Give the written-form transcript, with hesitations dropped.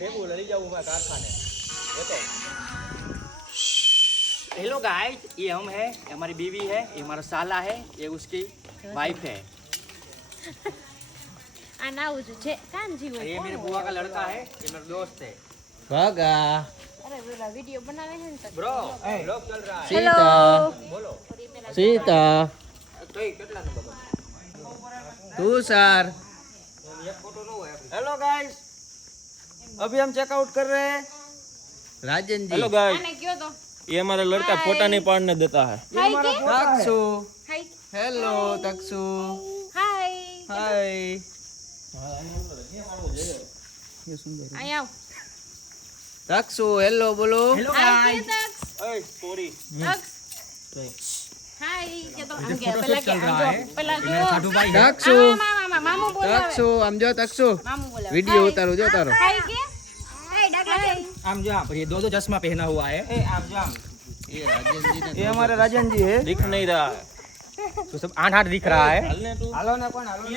Hello guys, ये हम है, ये हमारी बीवी है, ये हमारा साला है, ये उसकी वाइफ है। ये मेरे बुआ का लड़का है, ये मेरा दोस्त है। भागा वीडियो बनावे हैं तो ब्रो, ब्लॉग चल रहा है। सीता बोलो। सीता तो ये कितना नंबर? तू सर हेलो गाइस, अभी हम चेकआउट कर रहे हैं। राजन जी हेलो गाइस, आने क्यों तो ये हमारा लड़का फोटा नहीं पाड़ने देता है। हाय के तक्षु हाय हेलो तक्षु हाय हाय आया तक्षु हेलो बोलो हेलो हाय गाइस। के तक्स ओए सॉरी। हाय के तो हम गया पहला जो तक्षु मामा मामू बोलो तक्षु આમ જો તક્ષુ मामू बोलो વિડિયો ઉતારો જો તારો हाय के हाय डाका आम जो आप ये दो चश्मा पहना हुआ है। आम जो आम ये राजन जी ने ये हमारे राजन जी है। दिख नहीं रहा है। तो सब 8-8 दिख रहा है। हलने तू हालो ना कौन हालो।